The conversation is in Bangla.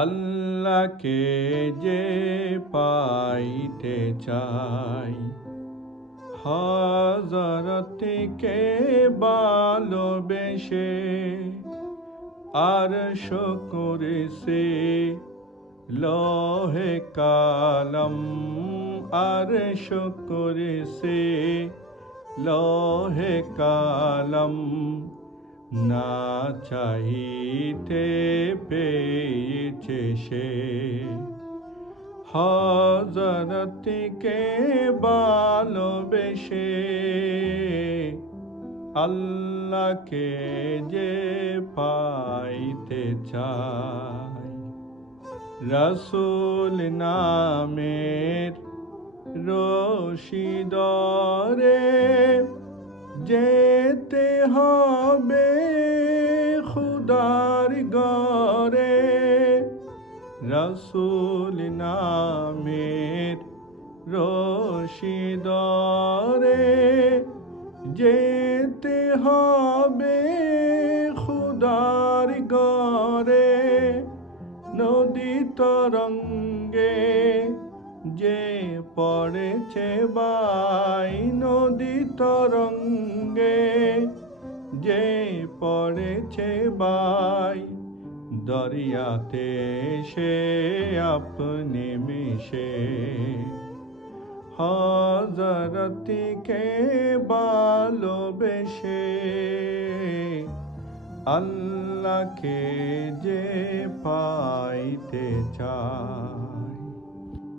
আল্লাহকে যে পাইতে চাই, হযরতকে ভালোবেসে আরশ কুরসি লৌহে কালাম, আরশ কুরসি লৌহে কালাম, না চাইতে পেয়েছে সে। হযরতকে ভালোবেসে আল্লাহকে যে পাইতে চাই। রাসূল নামের রশি ধরে যেতে হবে খোদার ঘরে। রাসূল নামের রশি ধরে যেতে হবে খোদার ঘরে। নদী তরঙ্গে যে পড়েছে ভাই, নদী তরঙ্গে যে পড়েছে ভাই, দরিয়াতে সে আপনি মিশে। হযরতকে ভালোবেসে আল্লাহকে যে পাইতে চায়।